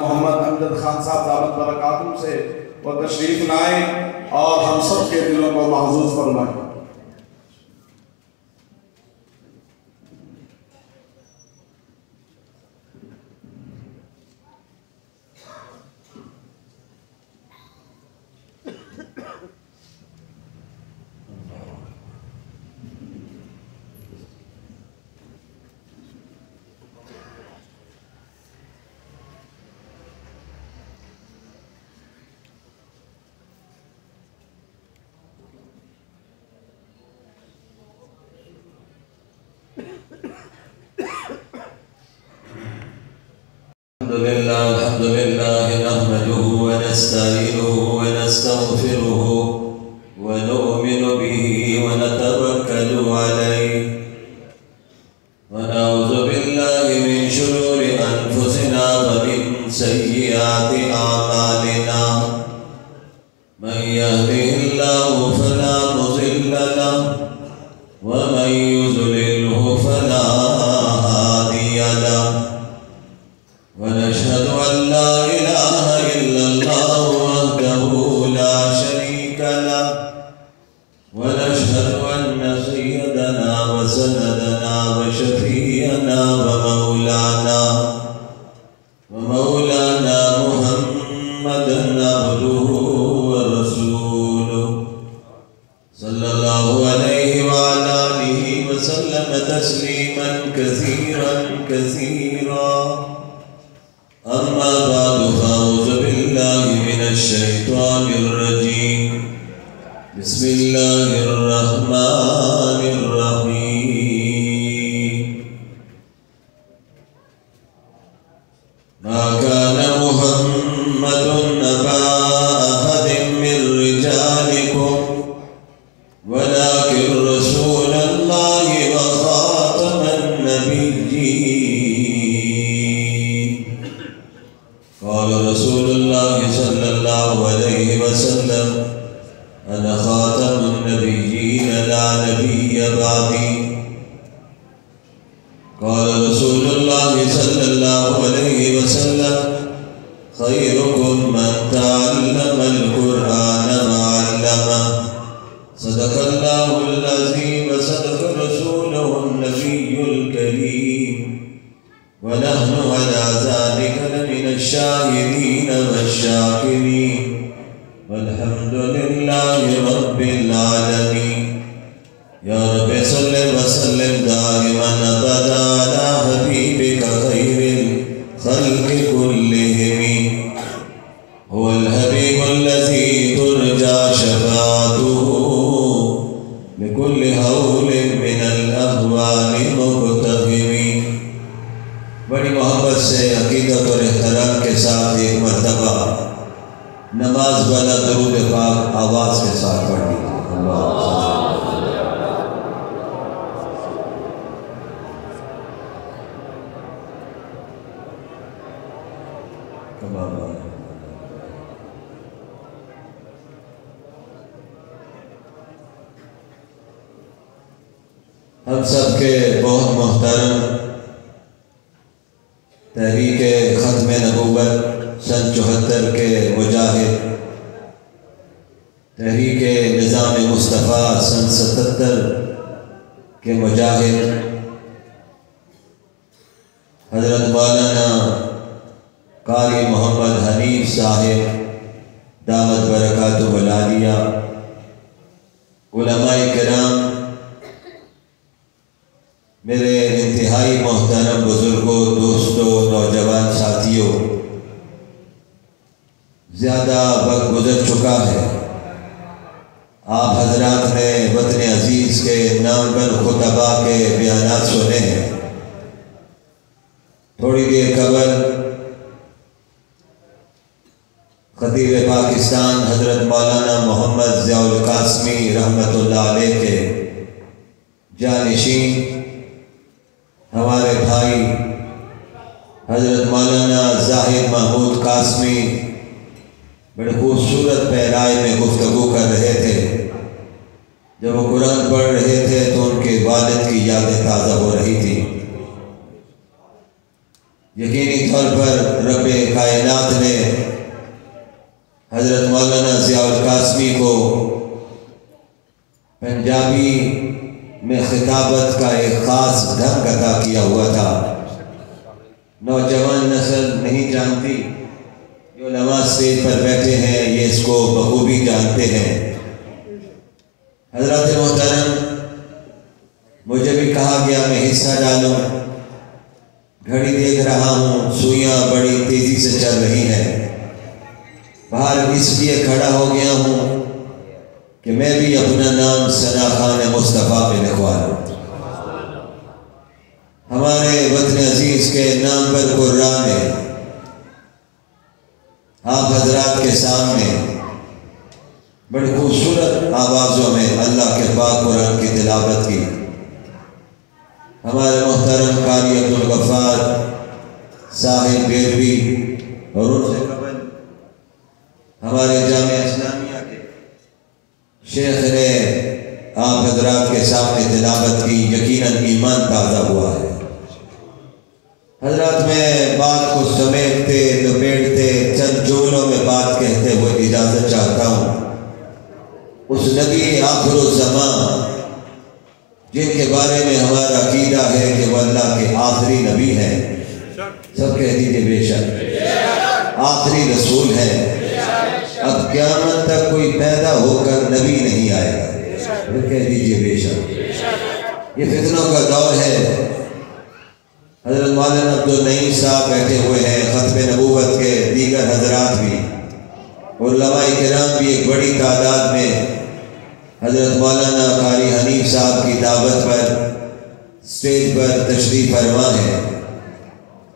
محمد امجد خان صاحب دعوت برکاتہم سے وہ تشریف لائیں اور ہم سب کے دلوں کو محظوظ فرمائیں۔ الحمد لله نحمده ونستعينه ونستغفره ونؤمن به ونتوكل عليه ونعوذ بالله من شرور أنفسنا ومن سيئات أعمالنا من يهده الله فلا مضل له ومن يضلله فلا هادي له ونشهد أن لا إله إلا الله وحده لا شريك له ونشهد أن سيدنا وسندنا وشفيعنا ومولانا محمدا عبده ورسوله صلى الله عليه وعلى آله وسلم تسليما كثيرا كثيرا أما بعد فأعوذ بالله من الشيطان الرجيم بسم الله الرحمن الرحيم ما كان محمد أبا أحد من رجالكم ولكن رسول الله وخاتم النبيين قال رسول الله صلى الله عليه وسلم أنا خاتم النبيين لا نبي بعدي قال رسول الله صلى الله عليه وسلم خيركم من تعلم القرآن وعلمه صدق الله العظيم وصدق رسوله النبي الكريم ونحن على ذلك لمن الشاهدين والشاكرين والحمد لله رب العالمين يا رب صل وسلم دائما أبدا على حبيبك خير الخلق كلهم هو الحبيب الذي ترجى شفاعته بكل هول من الأهوال مقتحم۔ بڑی محبت سے عقیدت اور احترام کے ساتھ ایک مرتبہ نماز والا درود پاک آواز کے ساتھ پڑھ لیجیے۔ ہم سب کے بہت محترم تحریک ختم نبوت سن 74 کے مجاہد، تحریک نظام مصطفیٰ سن 77 کے مجاہد حضرت مولانا قاری محمد حنیف صاحب دامت برکاتہ العالیہ، علماء کرام، میرے انتہائی محترم بزرگوں، دوستوں، نوجوان ساتھیوں، زیادہ وقت گزر چکا ہے۔ آپ حضرات نے وطن عزیز کے نامور خطباء کے بیانات سنے ہیں۔ تھوڑی دیر قبل خطیب پاکستان حضرت مولانا محمد ضیاء القاسمی رحمۃ اللہ علیہ کے جانشین ہمارے بھائی حضرت مولانا زاہد محمود قاسمی بڑے خوبصورت پہنائے میں گفتگو کر رہے تھے۔ جب وہ قرآن پڑھ رہے تھے تو ان کے والد کی یادیں تازہ ہو رہی تھی۔ یقینی طور پر رب کائنات نے حضرت مولانا ضیاء القاسمی کو پنجابی میں خطابت کا ایک خاص ڈھنگ عطا کیا ہوا تھا۔ نوجوان نسل نہیں جانتی، جو علماء اسٹیج پر بیٹھے ہیں یہ اس کو بخوبی جانتے ہیں۔ حضرات محترم، مجھے بھی کہا گیا میں حصہ ڈالوں، گھڑی دیکھ رہا ہوں سوئیاں بڑی تیزی سے چل رہی ہیں، باہر اس لیے کھڑا ہو گیا ہوں کہ میں بھی اپنا نام ثنا خان مصطفیٰ میں لکھوا لوں۔ ہمارے وطن عزیز کے نام پر قرآن نے آپ حضرات کے سامنے بڑی خوبصورت آوازوں میں اللہ کے پاک قرآن کی تلاوت کی۔ ہمارے محترم قاری عبدالغفار صاحب بیروی اور ان سے قبل ہمارے جامعہ اسلامیہ کے شیخ نے آپ حضرات کے سامنے تلاوت کی، یقیناً ایمان تازہ ہوا ہے۔ حضرات میں بات کو سمیٹتے لپیٹتے چند جملوں میں بات کہتے ہوئے اجازت چاہتا ہوں۔ اس نبی آخر الزمان جن کے بارے میں ہمارا عقیدہ ہے کہ وہ اللہ کے آخری نبی ہیں، سب کہہ دیجئے بے شک، آخری رسول ہے، اب قیامت تک کوئی پیدا ہو کر نبی نہیں آئے گا، پھر کہہ دیجئے بے شک۔ یہ فتنوں کا دور ہے۔ حضرت مولانا عبدالنعیم صاحب بیٹھے ہوئے ہیں، ختم نبوت کے دیگر حضرات بھی، علماء کرام بھی ایک بڑی تعداد میں حضرت مولانا قاری حنیف صاحب کی دعوت پر اسٹیج پر تشریف فرما ہے۔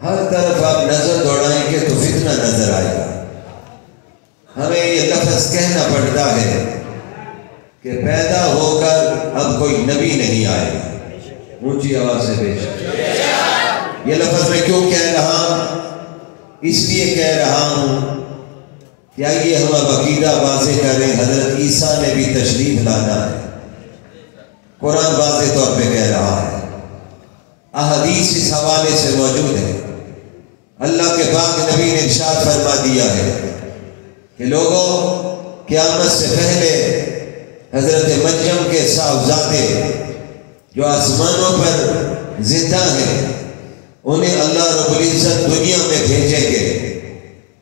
ہر طرف آپ نظر دوڑائیں گے تو فتنہ نظر آئے گا۔ ہمیں یہ لفظ کہنا پڑتا ہے کہ پیدا ہو کر اب کوئی نبی نہیں آئے گا، اونچی آواز سے بے شک۔ یہ لفظ میں کیوں کہہ رہا ہوں؟ اس لیے کہہ رہا ہوں کہ آئیے ہم اب عقیدہ واضح کریں، حضرت عیسیٰ نے بھی تشریف لانا ہے، قرآن واضح طور پہ کہہ رہا ہے، احادیث اس حوالے سے موجود ہے۔ اللہ کے پاک نبی نے ارشاد فرما دیا ہے کہ لوگوں، قیامت سے پہلے حضرت مریم کے صاحبزادے جو آسمانوں پر زندہ ہیں، انہیں اللہ رب العزت دنیا میں بھیجیں گے،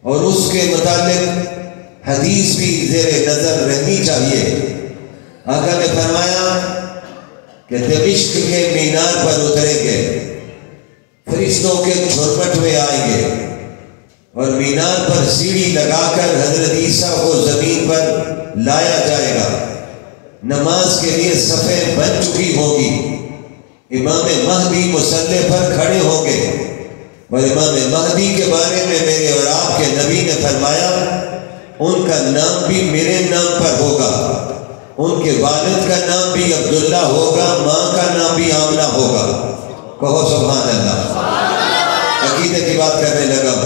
اور اس کے متعلق حدیث بھی زیر نظر رہنی چاہیے۔ آقا نے فرمایا کہ دمشق کے مینار پر اتریں گے، فرشتوں کے جھرمٹ میں آئیں گے، اور مینار پر سیڑھی لگا کر حضرت عیسیٰ کو زمین پر لایا جائے گا۔ نماز کے لیے صفیں بن چکی ہوگی، امام مہدی مصلی پر کھڑے ہوں گے، اور امام مہدی کے بارے میں میرے اور آپ کے نبی نے فرمایا ان کا نام بھی میرے نام پر ہوگا، ان کے والد کا نام بھی عبداللہ ہوگا، ماں کا نام بھی آمنہ ہوگا۔ کہو سبحان اللہ۔ عقیدے کی بات کرنے لگا،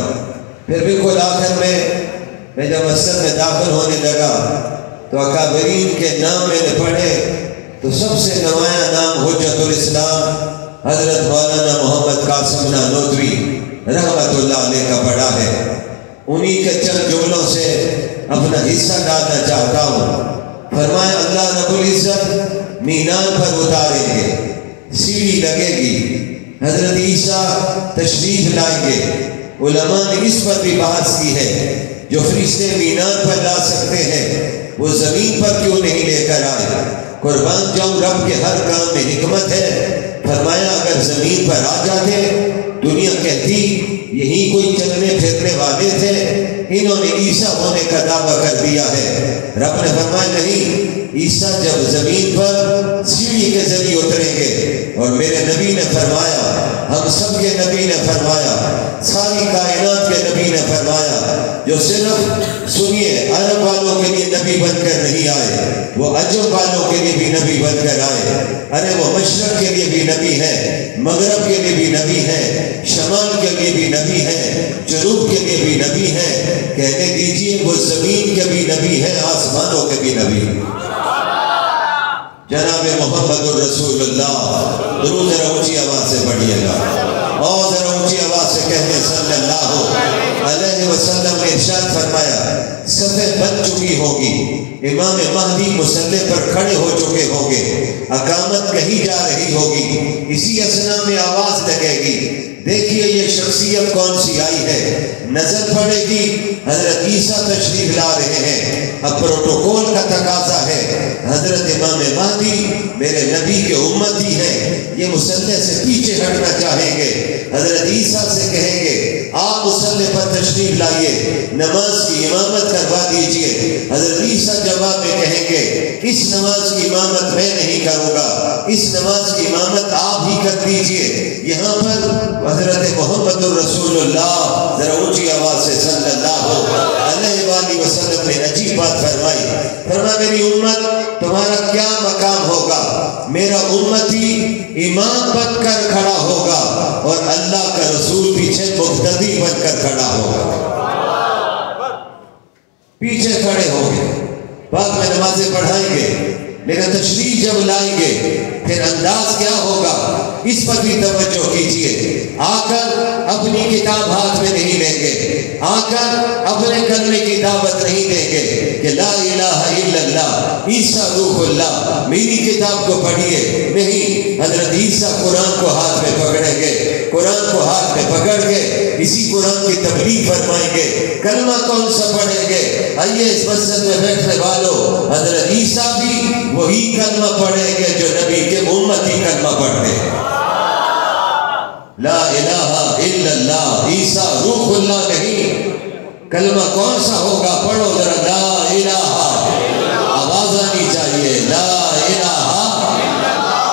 پھر بالکل آخر میں جب مسجد میں داخل ہونے لگا تو اکابرین کے نام میں نے پڑھے تو سب سے نمایاں نام حجت الاسلام حضرت مولانا محمد قاسم نانوتوی رحمت اللہ علیہ کا پڑھا ہے۔ انہی کے چند جملوں سے اپنا حصہ ڈالنا چاہتا ہوں۔ فرمایا اللہ رب العزت مینار پر اتاریں گے، سیڑھی لگے گی، حضرت عیسیٰ تشریف لائیں گے۔ علماء نے اس پر بھی بحث کی ہے، جو فرشتے مینار پر لا سکتے ہیں وہ زمین پر کیوں نہیں لے کر آئے؟ قربان جاؤں، رب کے ہر کام میں حکمت ہے۔ فرمایا اگر زمین پر آ جاتے دنیا کہتی یہی کوئی چلنے پھرنے والے تھے، انہوں نے عیسیٰ ہونے کا دعویٰ کر دیا ہے۔ رب نے فرمایا نہیں، عیسیٰ جب زمین پر سیڑھی کے ذریعے اتریں گے، اور میرے نبی نے فرمایا، ہم سب کے نبی نے فرمایا، ساری کائنات کے نبی نے فرمایا، جو صرف سنیے عرب والوں کے لیے نبی بن کر نہیں آئے، وہ عجم والوں کے لیے بھی نبی بن کر آئے۔ ارے وہ مشرق کے لیے بھی نبی ہے، مغرب کے لیے بھی نبی ہے، شمال کے لیے بھی نبی ہے، جنوب کے لیے بھی نبی ہے۔ کہنے دیجئے وہ زمین کے بھی نبی ہے، آسمانوں کے بھی نبی ہے۔ جناب محمد الرسول اللہ، درود ذرا اونچی آواز سے پڑھیے گا، اور ذرا اونچی آواز سے کہنے وسلم نے ارشاد فرمایا صفیں بن چکی ہوگی، امام مہدی مصلی پر کھڑے ہو چکے ہوں گے، اقامت کہیں جا رہی ہوگی، اسی اثنا میں آواز لگے گی دیکھیے یہ شخصیت کون سی آئی ہے، نظر پڑے گی حضرت عیسیٰ تشریف لا رہے ہیں، اب پروٹوکول کا تقاضا ہے حضرت امام مہدی میرے نبی کے امتی ہیں، یہ مصلی سے پیچھے ہٹنا چاہیں گے، حضرت عیسیٰ سے کہیں گے آپ مصلی پر تشریف لائیے، نماز کی امامت کروا دیجئے، حضرت عیسیٰ جواب میں کہیں گے اس نماز کی امامت میں نہیں کروں گا، اس نماز کی امامت آپ ہی کر دیجئے۔ یہاں پر حضرت محمد الرسول اللہ ذرا اونچی آواز سے صلی اللہ علیہ وآلہ وسلم نے عجیب بات فرمائی، فرمایا میری امت تمہارا کیا مقام ہوگا، میرا امتی امام بن کر کھڑا ہوگا اور اللہ کا رسول پیچھے مقتدی بن کر کھڑا ہوگا، پیچھے کھڑے ہوں گے، بعد میں نمازیں پڑھائیں گے، لیکن تشریف جب لائیں گے پھر انداز کیا ہوگا اس پر بھی توجہ کیجئے، آ کر اپنی کتاب ہاتھ میں نہیں لیں گے، آ کر اپنے کلمے کی دعوت نہیں دیں گے کہ لا الہ الا اللہ عیسیٰ روح اللہ میری کتاب کو پڑھیے، نہیں، حضرت عیسیٰ قرآن کو ہاتھ میں پکڑیں گے، قرآن کو ہاتھ میں پکڑ کے اسی قرآن کی تبلیغ فرمائیں گے، کلمہ کون سا پڑھیں گے، آئیے اس مسجد میں بیٹھنے والوں حضرت عیسیٰ بھی وہی کلمہ پڑھیں گے جو نبی کے امتی کلمہ پڑھتے ہیں، لا الہ الا اللہ عیسیٰ روح اللہ نہیں، کلمہ کون سا ہوگا پڑھو ذرا لا الہ، آواز آنی چاہیے لا الہ،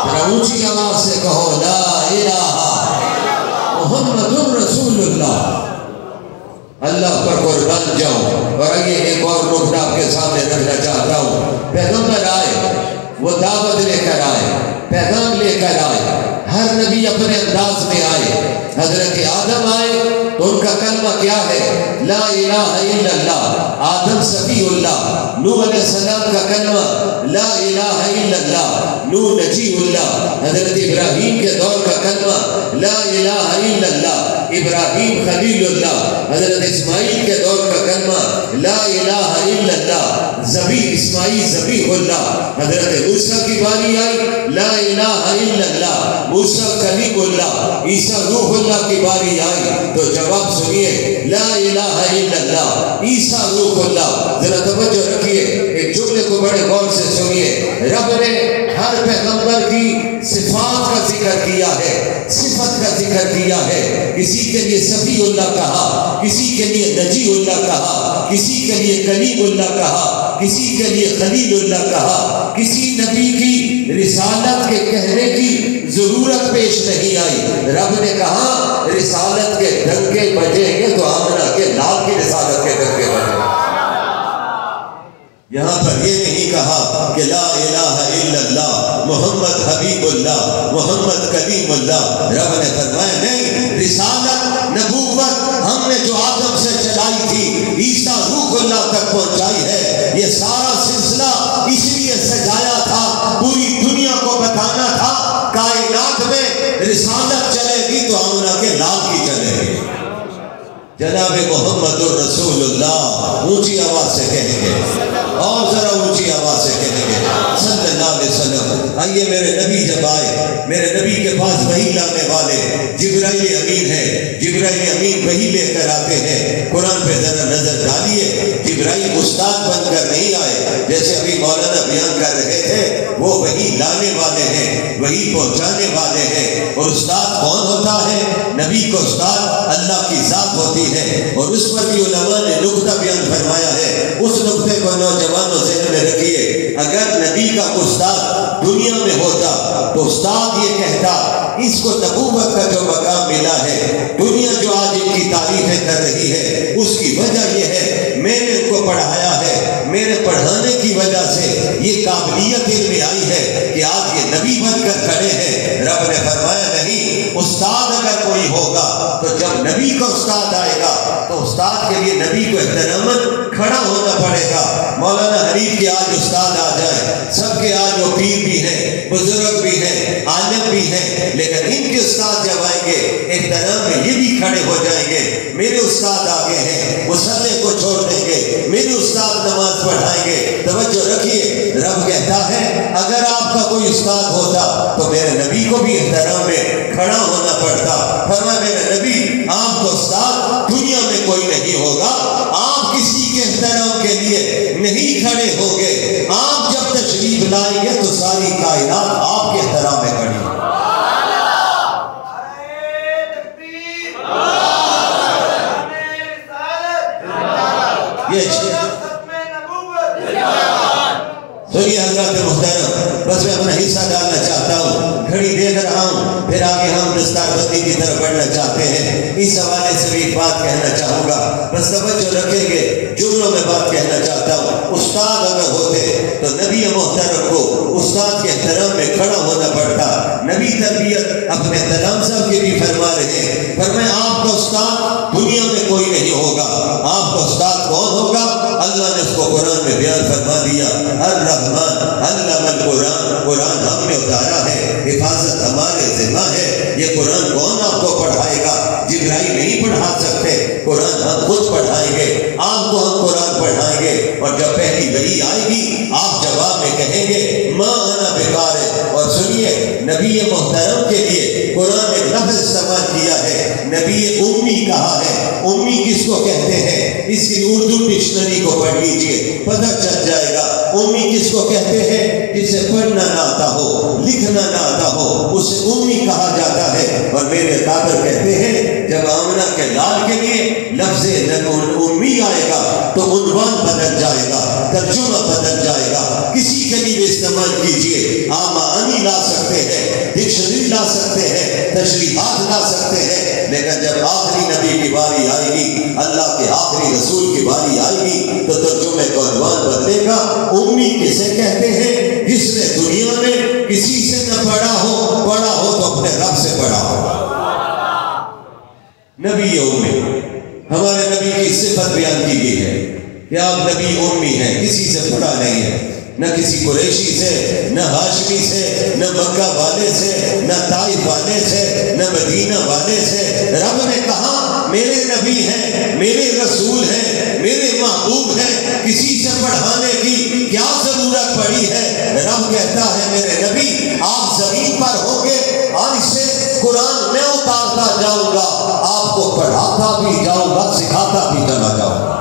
ذرا اونچی آواز سے کہو لا الہ محمد الرسول اللہ، اللہ پر قربان جاؤں۔ اور آئیے ایک اور نقطہ آپ کے سامنے رکھنا چاہتا ہوں، پیغمبر آئے وہ دعوت لے کر آئے، پیغام لے کر آئے، ہر نبی اپنے انداز میں آئے، حضرت آدم آئے تو ان کا کلمہ کیا ہے لا الہ الا اللہ، آدم صفی اللہ، نوح علیہ السلام کا کلمہ لا الہ الا اللہ، نوح نجی اللہ، حضرت ابراہیم کے دور کا کلمہ لا الہ الا اللہ، ابراہیم خلیل اللہ، حضرت اسماعیل کے دور کا کلمہ لا الہ الا اللہ، ذبیح اسماعیل ذبیح اللہ، حضرت موسیٰ کی باری آئی لا الہ الا اللہ، موسیٰ کلیم اللہ، عیسیٰ روح اللہ کی باری آئی تو جواب سنیے لا الہ الا اللہ عیسیٰ روح اللہ۔ ذرا توجہ رکھیے، ایک جملے کو بڑے غور سے سنیے، رب نے ہر پیغمبر کی صفات کا ذکر کیا ہے، صفت کا ذکر کیا ہے، کسی کے لیے صفی اللہ کہا، کسی کے لیے نجی اللہ کہا، کسی کے لیے کلیم اللہ کہا، کسی کے لیے خلیل اللہ کہا، کسی نبی کی رسالت کے کہنے کی ضرورت پیش نہیں آئی، رب نے کہا رسالت کے ڈنکے بجیں گے تو آمنہ کے لال کی رسالت کے ڈنکے بجیں گے، یہاں پر یہ نہیں کہا کہ لا الہ الا اللہ محمد حبیب اللہ محمد کلیم اللہ، رب نے فرمایا نہیں، رسالت نبوت ہم نے جو آدم سے چلائی تھی عیسیٰ روح اللہ تک پہنچائی ہے، یہ سارا سلسلہ اس لیے سجایا تھا، پوری دنیا کو بتانا تھا کائنات میں رسالت چلے گی تو آمنہ کے لال کی چلے گی، جناب محمد الرسول اللہ اونچی آواز سے کہیں گے اور ذرا اونچی آواز سے کہیں گے صلی اللہ علیہ وسلم۔ آئیے میرے نبی جب آئے، میرے نبی کے پاس وحی لانے والے جبرائیل امین ہے، جبرائیل امین وحی لے کر آتے ہیں، قرآن پہ ذرا نظر ڈالیے، جبرائیل استاد بن کر نہیں آئے، جیسے ابھی مولانا بیان کر رہے تھے، وہ وحی لانے والے ہیں، وحی پہنچانے والے ہیں، اور استاد کون ہوتا ہے؟ نبی کو استاد اللہ کی ذات ہوتی ہے، اور اس پر بھی علماء نے نقطہ بیان فرمایا ہے، اس نقطے کو نوجوانوں ذہن میں رکھیے، اگر نبی کا استاد دنیا میں ہوتا تو استاد یہ کہتا اس کو نبوت کا جو مقام ملا ہے، دنیا جو آج ان کی تعریفیں کر رہی ہے، اس کی وجہ یہ ہے میں نے ان کو پڑھایا ہے، میرے پڑھانے کی وجہ سے یہ قابلیت ان میں آئی ہے کہ آج یہ نبی بن کر کھڑے ہیں۔ رب نے فرمایا نہیں، استاد اگر کوئی ہوگا تو جب نبی کا استاد آئے گا تو استاد کے لیے نبی کو احتراماً کھڑا ہونا پڑے گا۔ مولانا حریف کے آج استاد آ جائے، سب کے آج وہ پیر بھی ہیں، بزرگ بھی ہیں، عالم بھی ہیں، لیکن ان کے استاد جب آئیں گے احترام میں یہ بھی کھڑے ہو جائیں گے، میرے استاد آگے ہیں، مصلے کو چھوڑ دیں گے، میرے استاد نماز پڑھائیں گے۔ توجہ رکھیے، رب کہتا ہے اگر آپ کا کوئی استاد ہوتا تو میرے نبی کو بھی احترام میں کھڑا ہونا پڑتا۔ فرمایا میرے نبی آپ کو استاد دنیا میں کوئی نہیں ہوگا، آپ کسی کے احترام کے لیے نہیں کھڑے ہوگے، آپ جب تشریف لائیں گے تو ساری کائنات آپ کے احترام میں کھڑی ہوگی۔ سنیے حضرات محترم، بس میں اپنا حصہ ڈالنا چاہتا ہوں، گھڑی دیکھ رہا ہوں، پھر آگے ہم دستار بندی کی طرف بڑھنا چاہتے ہیں۔ اس حوالے سے بھی ایک بات کہنا چاہوں گا، بس توجہ رکھیں گے، جملوں میں بات کہنا چاہتا ہوں۔ استاد اگر ہوتے تو نبی محترم کو استاد کے احترام میں کھڑا ہونا پڑتا۔ نبی تربیت اپنے سلام صاحب کے بھی فرما رہے ہیں، فرمایا آپ کا استاد دنیا میں کوئی نہیں ہوگا، آپ کا استاد کون ہوگا؟ اللہ نے اس کو قرآن میں بیان فرما دیا، الرحمن علم القرآن، قرآن ہم نے اتارا ہے، حفاظت ہمارے ذمہ ہے۔ یہ قرآن کون آپ کو پڑھائے گا؟ جبرائیل نہیں پڑھا سکتے، قرآن ہم خود پڑھائیں گے، آپ کو ہم قرآن پڑھائیں گے، اور جب پہلی وحی آئے گی آپ جواب میں کہیں گے ما انا بقارئ۔ اور سنیے، نبی محترم کے لیے قرآن نے لفظ استعمال کیا ہے، نبی امی کہا ہے۔ امی کس کو کہتے ہیں؟ اس کی اردو ڈکشنری کو پڑھ لیجئے، پتہ چل جائے گا۔ امی کس کو کہتے ہیں؟ جسے پڑھنا نہ آتا ہو، لکھنا نہ آتا ہو، اسے امی کہا جاتا ہے۔ اور میرے اکابر کہتے ہیں جب آمنہ کے لال کے لیے لفظ امی آئے گا تو عنوان بدل جائے گا، ترجمہ بدل جائے گا۔ کسی کے لیے استعمال کیجئے، آپ معانی لا سکتے ہیں، ڈکشنری لا سکتے ہیں، تشریحات لا سکتے ہیں، لیکن جب آخری نبی کی باری آئے گی، اللہ کے آخری رسول کی باری آئے گی تو ترجمے کا عنوان بدلے گا۔ امی کسے کہتے ہیں؟ جس نے دنیا میں کسی سے نہ پڑھا ہو تو اپنے رب سے پڑھا ہو۔ نبی امی، ہمارے نبی کی صفت بیان کی گئی ہے کہ آپ نبی امی ہیں، کسی سے پڑھا نہیں ہے، نہ کسی قریشی سے، نہ ہاشمی سے، نہ مکہ والے سے، نہ طائف والے سے، نہ مدینہ والے سے۔ رب نے کہا میرے نبی ہیں، میرے رسول ہیں، میرے محبوب ہیں، کسی سے پڑھانے کی کیا ضرورت پڑی ہے؟ رب کہتا ہے میرے نبی آپ زمین پر ہوں گے، آج سے قرآن میں اتارتا جاؤں گا، آپ کو پڑھاتا بھی جاؤں گا، سکھاتا بھی چلا جاؤں گا۔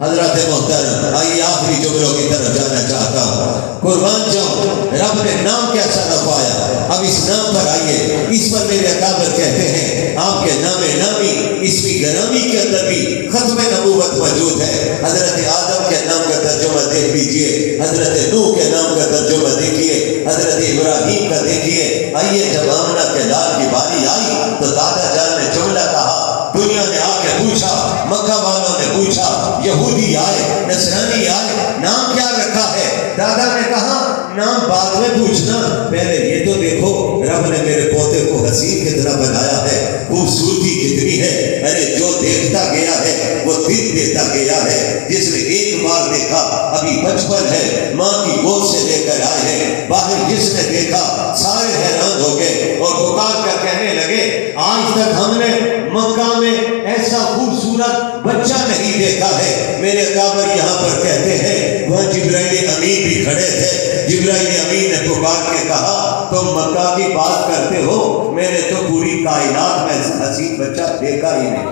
حضرات محترم، آئیے آخری جملوں کی طرف جانا چاہتا ہوں۔ قربان جاؤں، رب نے نام کیسا رکھوایا؟ اب اس نام پر آئیے، اس پر میرے اکابر کہتے ہیں آپ کے نام نامی اسمی گرامی کے اندر بھی ختم نبوت موجود ہے۔ حضرت آدم کے نام کا ترجمہ دیکھ لیجئے، حضرت نوح کے نام کا ترجمہ دیکھیے، حضرت ابراہیم کا دیکھیے۔ آئیے جب آمنہ کے لال کی باری آئی تو دادا جان نے جملہ کہا، دنیا نے آ کے پوچھا، مکہ والوں نے پوچھا، یہودی آئے، نصرانی آئے، نام کیا رکھا ہے؟ دادا نے کہا نام بعد میں پوچھنا، پہلے یہ تو دیکھو رب نے میرے پوتے کو حسین کتنا بنایا ہے، خوبصورتی کتنی ہے۔ ارے جو دیکھتا گیا ہے وہ دل دیتا گیا ہے۔ جس نے ایک بار دیکھا، ابھی بچپن ہے، ماں کی گود سے لے کر آئے ہیں، باہر جس نے دیکھا سارے حیران ہو گئے اور پکار کر کہنے لگے آج تک ہم نے مکہ میں ایسا خوبصورت بچہ نہیں دیکھا ہے۔ میرے اکابر یہاں پر کہتے ہیں وہاں جبرائیل امین بھی کھڑے تھے، جبرائیل امین نے پکار کے کہا تم مکہ کی بات کرتے ہو، میں نے تو پوری کائنات میں حسین بچہ دیکھا ہی نہیں۔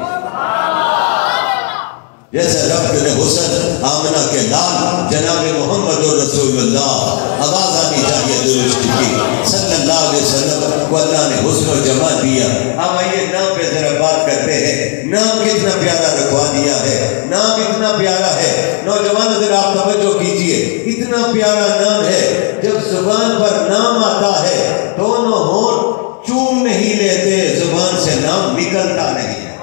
جیسے رب نے حسن آمنہ کے لال جناب محمد رسول اللہ، آواز آنی چاہیے درست کی صلی اللہ علیہ وسلم کو اللہ نے حسن و جمال دیا۔ اب آئیے نام پہ ذرا بات کرتے ہیں، نام کتنا پیارا رکھوا دیا ہے، نام اتنا پیارا ہے۔ نوجوانوں ذرا آپ توجہ کیجئے، اتنا پیارا نام ہے جب زبان پر نام آتا ہے دونوں ہونٹ چوم نہیں لیتے، زبان سے نام نکلتا نہیں ہے۔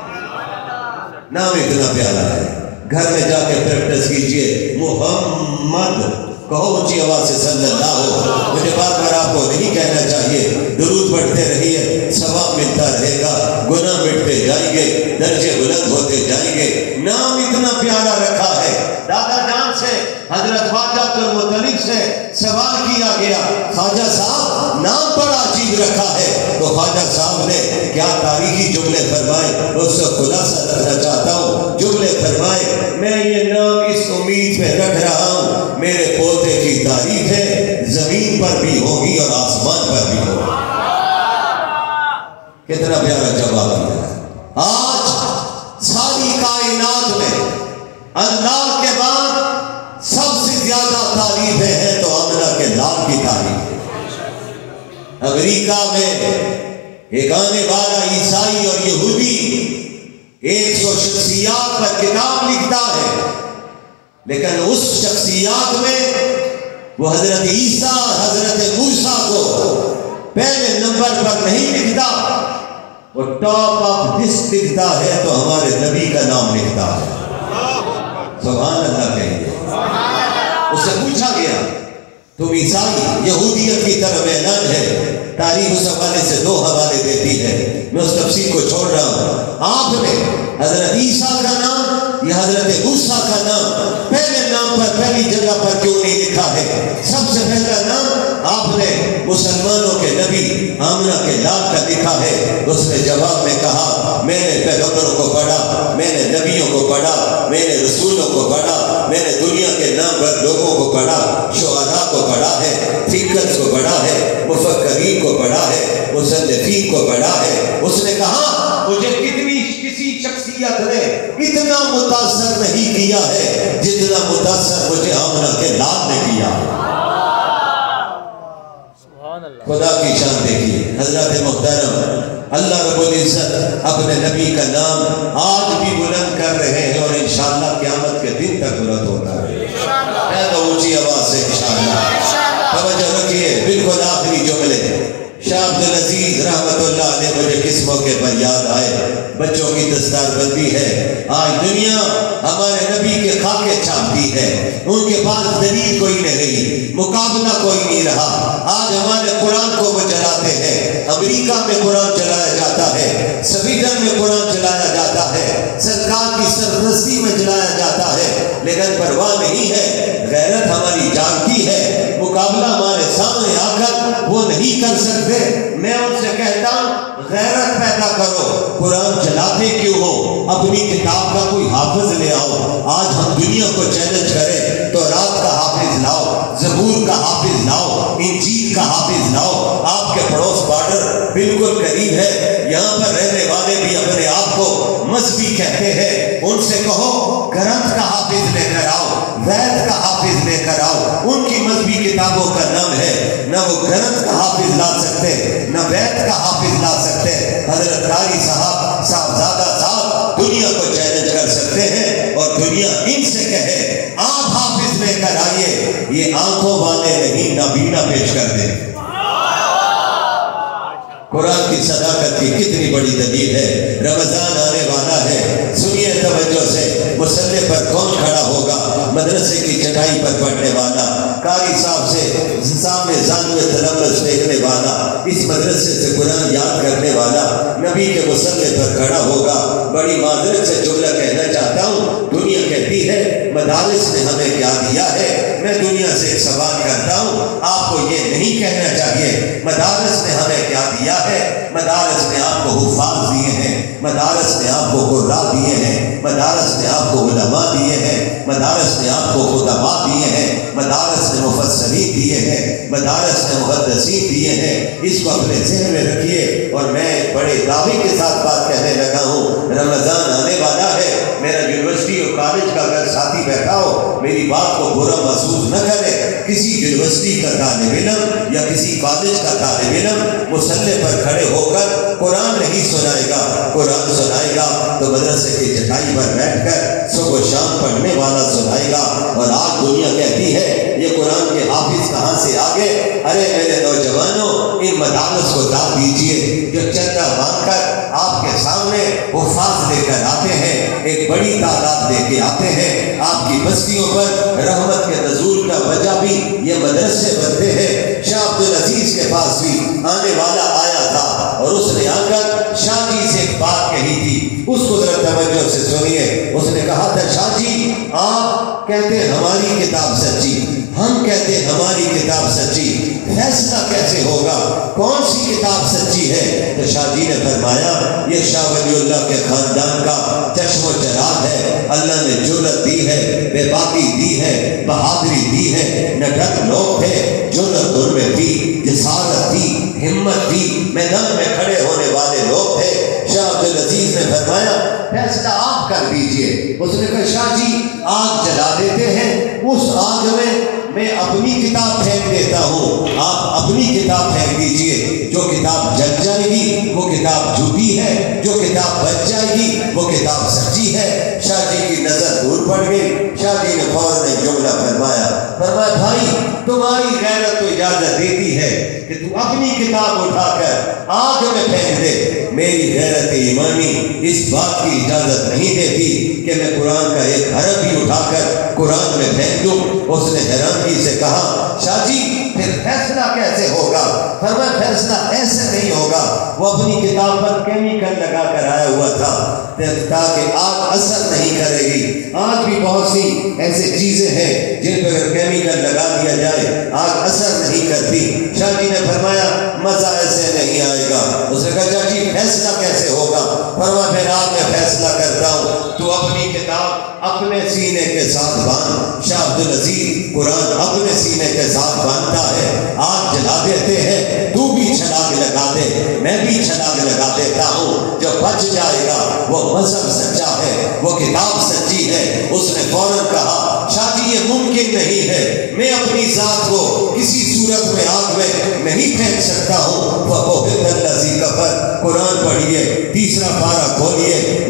نام اتنا پیارا ہے، گھر میں جا کے پریکٹس کیجئے، محمد کہو اونچی آواز سے صلی اللہ ہو۔ مجھے بار بار آپ کو نہیں کہنا چاہیے، درود پڑھتے رہیے، ثواب ملتا رہے گا، گناہ مٹتے جائیں گے، درجے بلند ہوتے جائیں گے۔ نام اتنا پیارا رکھا ہے، دادا جان سے حضرت خواجہ عبدالمطلب سے سوال کیا گیا، خواجہ صاحب نام بڑا عجیب رکھا ہے، تو خواجہ صاحب نے کیا تاریخی جملے فرمائے، اس کو خلاصہ رکھنا چاہتا ہوں۔ جملے فرمائے، میں یہ نام اس امید پہ رکھ رہا ہوں میرے پوتے کی تعریف ہے زمین پر بھی ہوگی اور آسمان پر بھی ہوگی۔ کتنا پیارا جواب دیا ہے۔ آج ساری کائنات میں اللہ کے بعد سب سے زیادہ تعریفیں ہیں تو آمنہ کے لال کی تعریف ہے۔ امریکہ میں ایک آنے والا عیسائی اور یہودی 100 شخصیات پر کتاب لکھتا ہے، لیکن اس شخصیات میں وہ حضرت عیسیٰ اور حضرت موسیٰ کو پہلے نمبر پر نہیں لکھتا، وہ ٹاپ آف لسٹ لکھتا ہے تو ہمارے نبی کا نام لکھتا ہے۔ سبحان اللہ کہیں گے۔ اس سے پوچھا گیا تم عیسائی یہودیت کی طرف اعلان ہے، تاریخ اس حوالے سے 2 حوالے دیتی ہے، میں اس تفسیر کو چھوڑ رہا ہوں۔ آپ نے حضرت عیسیٰ کا نام یا حضرت موسیٰ کا نام پہلے نام پر پہلی جگہ پر کیوں نہیں لکھا ہے؟ سب سے پہلا نام آپ نے مسلمانوں کے نبی آمنہ کے لال کا لکھا ہے۔ اس نے جواب میں کہا میں نے پیغمبروں کو پڑھا، میں نے نبیوں کو پڑھا، میں نے رسولوں کو پڑھا، میں نے دنیا کے نامور لوگوں کو پڑھا، شعراء کو پڑھا ہے، تھنکرز کو پڑھا ہے، مفکرین کو پڑھا ہے، مصنفین کو پڑھا ہے۔ اس نے کہا مجھے کسی شخصیت نے اتنا متاثر نہیں کیا ہے جتنا متاثر مجھے آمنہ کے لال نے کیا۔ خدا کی شان دیکھیے حضرات محترم، اللہ رب العزت اپنے نبی کا نام آج بھی بلند کر رہے ہیں اور انشاءاللہ قیامت کے دن تک بلند ہوتا ہے۔ میں تو اونچی آواز سے انشاءاللہ توجہ رکھیے۔ بالکل آخری جملے شاہ عبدالعزیز رحمت اللہ علیہ مجھے کس موقع پر یاد آئے، بچوں کی دستار بندی ہے، آج دنیا ہمارے نبی کے خاکے چھاپتی ہے، ان کے پاس دلیل کوئی نہیں رہی، مقابلہ کوئی نہیں رہا۔ آج ہمارے قرآن کو وہ چلاتے ہیں، امریکہ میں قرآن چلایا جاتا ہے، سویڈن میں قرآن چلایا جاتا ہے، سرکار کی سرپرستی میں چلایا جاتا ہے، لیکن پرواہ نہیں ہے، غیرت ہماری جاگتی ہے، مقابلہ ہمارے سامنے آ کر وہ نہیں کر سکتے۔ میں ان سے کہتا ہوں غیرت پیدا کرو، قرآن چلاتے کیوں ہو، اپنی کتاب کا کوئی حافظ لے آؤ۔ آج ہم دنیا کو چیلنج کریں تو رات کا حافظ لاؤ، زبور کا حافظ لاؤ، انجیل کا حافظ لاؤ۔ آپ کے پڑوس بارڈر بالکل قریب ہے، یہاں پر رہنے والے بھی اپنے آپ کو مذہبی کہتے ہیں، ان سے کہو گرنتھ کا حافظ لے کر آؤ، وید کا حافظ لے کر آؤ۔ ان کی مذہبی کتابوں کا نام ہے، نہ وہ گرنتھ کا حافظ لا سکتے نہ وید کا حافظ لا سکتے۔ حضرت قاری صاحب صاحبزادہ صاحب دنیا کو چیلنج کر سکتے ہیں اور دنیا ان سے کہے آپ حافظ لے کر آئیے، یہ آنکھوں والے نہیں نابینا پیش کر دیں۔ قرآن کی صداقت کی کتنی بڑی دلیل ہے۔ رمضان آنے والا ہے، سنیے توجہ سے، مصلے پر کون کھڑا ہوگا؟ مدرسے کی چٹائی پر پڑھنے والا، قاری صاحب سے سامنے زانوِ تلمس دیکھنے والا، اس مدرسے سے قرآن یاد کرنے والا نبی کے مصلے پر کھڑا ہوگا۔ بڑی معذرت سے جملہ کہنا چاہتا ہوں، دنیا کہتی ہے مدارس نے ہمیں کیا دیا ہے، میں دنیا سے ایک سوال کرتا ہوں، آپ کو یہ نہیں کہنا چاہیے مدارس نے ہمیں کیا دیا ہے۔ مدارس نے آپ کو حفاظ دیے ہیں، مدارس نے آپ کو قراء دیے ہیں، مدارس نے آپ کو علماء دیے ہیں، مدارس نے آپ کو خطباء دیے ہیں، مدارس نے مفسرین دیے ہیں، مدارس نے محدثین دیے ہیں۔ اس کو اپنے ذہن میں رکھیے۔ اور میں بڑے دعوے کے ساتھ بات کہنے لگا ہوں، رمضان آنے والا ہے، میرا یونیورسٹی اور کالج کا اگر ساتھی بیٹھا ہو میری بات کو برا محسوس نہ کرے۔ کسی یونیورسٹی کا طالب علم یا کسی کالج کا طالب علم مصلے پر کھڑے ہو کر قرآن نہیں سنائے گا، قرآن سنائے گا تو مدرسے کی چٹائی پر بیٹھ کر صبح و شام پڑھنے والا سنائے گا۔ اور آج دنیا کہتی ہے یہ قرآن کے حافظ کہاں سے آگے؟ ارے میرے نوجوانوں، ان مدارس کو داد دیجئے جو چندہ مانگ کر آپ کے سامنے حفاظ لے کر آتے ہیں، ایک بڑی تعداد لے کے آتے ہیں۔ آپ کی بستیوں پر رحمت کے نزول کا وجہ بھی یہ مدرسے بنتے ہیں۔ شاہ عبدالعزیز کے پاس بھی آنے والا آیا تھا اور اس نے آ کر شاہ جی سے ایک بات کہی تھی، اس کو ذرا توجہ سے سنیے۔ اس نے کہا تھا شاہ جی آپ کہتے ہیں ہماری کتاب سچی، ہم کہتے ہیں ہماری کتاب سچی، فیصلہ کیسے ہوگا؟ کون سی کتاب سچی ہے؟ تو شاہ جی نے فرمایا یہ شاہ ولی اللہ کے خاندان کا چشم و چراغ ہے، اللہ نے جرت دی ہے، بے باکی دی ہے، بہادری دی ہے، نڈر لوگ تھے، جرت ان میں تھی، جسارت تھی، ہمت تھی، میدان میں کھڑے ہونے والے لوگ تھے۔ شاہ عبدالعزیز نے فرمایا فیصلہ آپ کر دیجئے۔ اس نے کہا شاہ جی آگ جلا دیتے ہیں، اس آگ میں اپنی کتاب پھینک دیتا ہوں، آپ اپنی کتاب پھینک دیجئے، جو کتاب جل جائے گی وہ کتاب جھوٹی ہے، جو کتاب بچ جائے گی وہ کتاب سچی ہے۔ شاہ جی کی نظر دور پڑ گئی، شاہ جی نے فوراً ایک جملہ فرمایا بھائی تمہاری غیرت تو اجازت دیتی ہے کہ تم اپنی کتاب اٹھا کر آگ میں پھینک دے، میری غیرت ایمانی اس بات کی اجازت نہیں دیتی کہ میں قرآن کا ایک حرف بھی اٹھا کر قرآن میں پھینک دوں۔ اس نے حیرانگی سے کہا شاہ جی پھر فیصلہ کیسے ہوگا؟ فرمایا فیصلہ ایسے نہیں ہوگا، وہ اپنی کتاب پر کیمیکل لگا کر آیا ہوا تھا تاکہ آگ اثر نہیں کرے گی۔ آج بھی بہت سی ایسے چیزیں ہیں جن پر اگر کیمیکل لگا دیا جائے آگ اثر نہیں کرتی۔ شاہ جی نے فرمایا مزہ ایسے نہیں آئے گا۔ اس نے کہا شاہ جی فیصلہ کیسے ہوگا؟ فرمایا پھر آج میں فیصلہ کرتا ہوں، تو اپنی کتاب اپنے سینے کے ساتھ باندھ۔ شاہ عبدالعزیز قرآن اپنے سینے کے ساتھ باندھتا ہے، آگ جلا دیتے ہیں، تو بھی چھلاگ لگا دے، میں بھی چھلاگ لگا دیتا ہوں، جو بچ جائے گا وہ مذہب سچا ہے، وہ کتاب سچی ہے۔ اس نے فوراً کہا شاہ جی یہ ممکن نہیں ہے، میں اپنی ذات کو کسی صورت میں آگ میں نہیں پھینک سکتا ہوں۔ فَبُہِتَ الَّذِي كَفَرَ، قرآن پڑھیے، تیسرا پارہ کھولیے۔